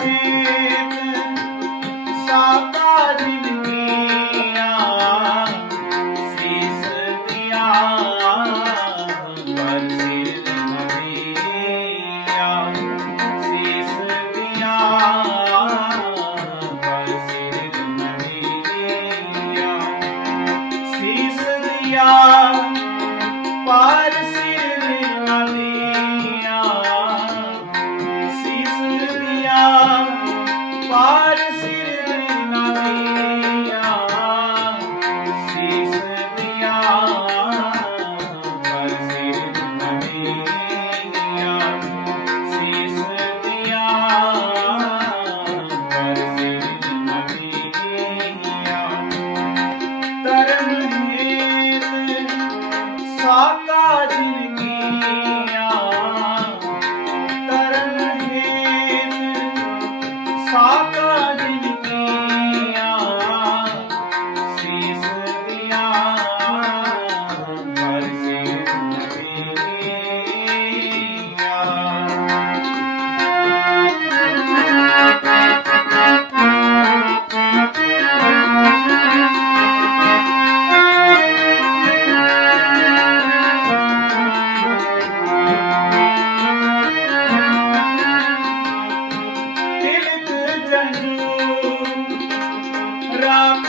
हेत